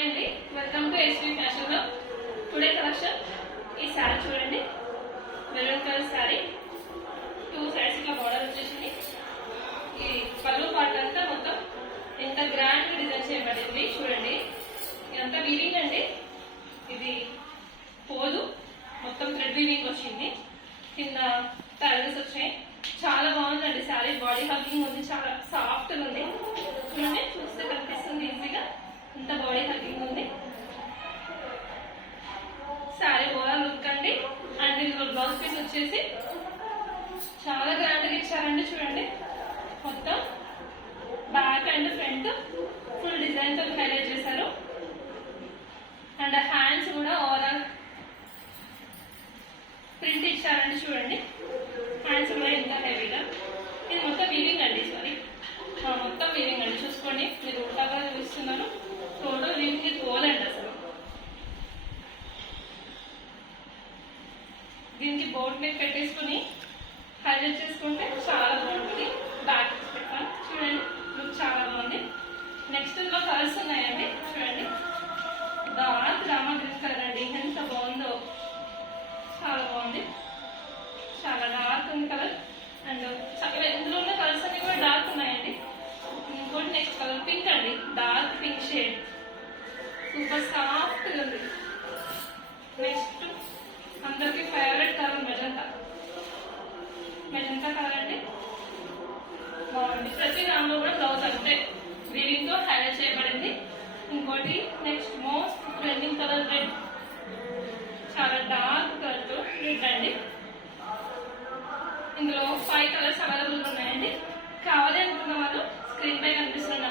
Hi అండి, welcome to SV fashion లో. Today collection ఈ శారీ చూడండి. మెరూన్ కలర్ శారీ, 2 సైడ్స్ ఇట్లా బోర్డర్ వచ్చేసింది. ఈ పళ్ళు పార్ట్ అంతా మొత్తం ఎంత గ్రాండ్ డిజైన్ చేయబడింది చూడండి. ఇదంతా వీవింగ్ అండి. ఇది పోదు, మొత్తం థ్రెడ్ వీవింగ్ వచ్చింది. కింద టైల్స్ వచ్చాయి. చాలా బాగుందండి శారీ. బాడీ హగ్గింగ్ ఉంది, చాలా సాఫ్ట్ ఉంది. చూడండి, చూస్తే కనిపిస్తుంది ఈజీగా. ఇంత బాడీ హగ్గింగ్ ఉంది శారీ. ఓవరాల్ లుక్ అండి. అండ్ ఇందులో బ్లౌజ్ పీస్ వచ్చేసి చాలా గ్రాండ్ గా ఇచ్చారండి. చూడండి, మొత్తం back and front full design తో హైలైట్ చేశారు. అండ్ హ్యాండ్స్ కూడా ఓవరాల్ ప్రింట్ ఇచ్చారండి. చూడండి, హ్యాండ్స్ కూడా ఇంత హెవీగా. ఇది మొత్తం వీవింగ్ అండి. సారీ, మొత్తం వీవింగ్ అండి. చూసుకోండి, మీరు ఉల్టాగా చూపిస్తున్నాను. టోటల్ వీవింగ్ పోదండి అసలు. దీనికి బోర్డ్ మీద పెట్టేసుకుని హైలైట్ చేసుకుంటే చాలా బాగుంటుంది. బ్యాక్ పెట్టాను. చూడండి, లుక్ చాలా బాగుంది. నెక్స్ట్ ఇందులో కలర్స్ ఉన్నాయండి. చూడండి, డార్క్ రామా గ్రీన్ కలర్ అండి. ఎంత బాగుందో, చాలా బాగుంది. చాలా డార్క్ ఉంది కలర్. అండ్ ఇందులో ఉన్న కలర్స్ అన్ని కూడా డార్క్ ఉన్నాయండి. ఇంకోటి నెక్స్ట్ కలర్ పింక్ అండి. Dark pink shade, super soft ఉంది. నెక్స్ట్ అందరికి favourite colour magenta. Magenta colour అండి, బాగుంది. ప్రతి దానిలో కూడా బ్లౌజ్ అంతే వీవింగ్ తో హైలైట్ చేయబడింది. ఇంకోటి next most trending colour red. చాలా డార్క్ కలర్ తో రెడ్ అండి. ఇందులో 5 కలర్స్ అవైలబుల్ ఉన్నాయండి. కావాలి అనుకున్న వాళ్ళు స్క్రీన్ పై కనిపిస్తున్న